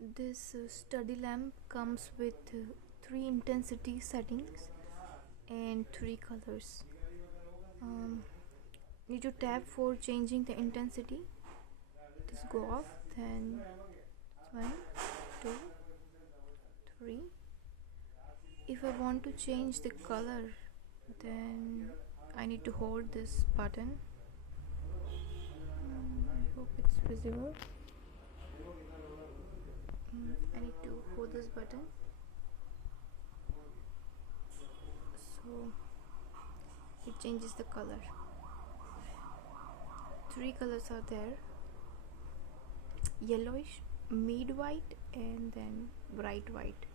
This study lamp comes with 3 intensity settings and 3 colors. um, Need to tap for changing the intensity. Just go off, then 1, 2, 3. If I want to change the color, then I need to hold this button. I hope it's visible. I need to hold this button, so it changes the color. 3 colors are there: yellowish, mid white, and then bright white.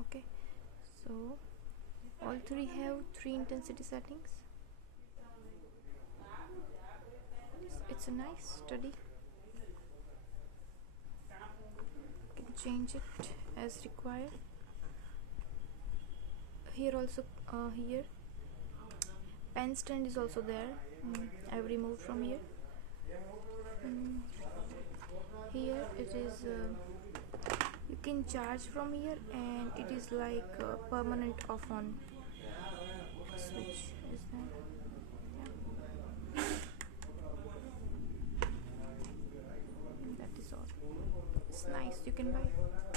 Okay, so all three have 3 intensity settings. It's a nice study. You can change it as required. Here also, here pen stand is also there. I've removed from here. Here it is, you can charge from here, and it is like a permanent off on switch is there. That is all. It's nice, you can buy.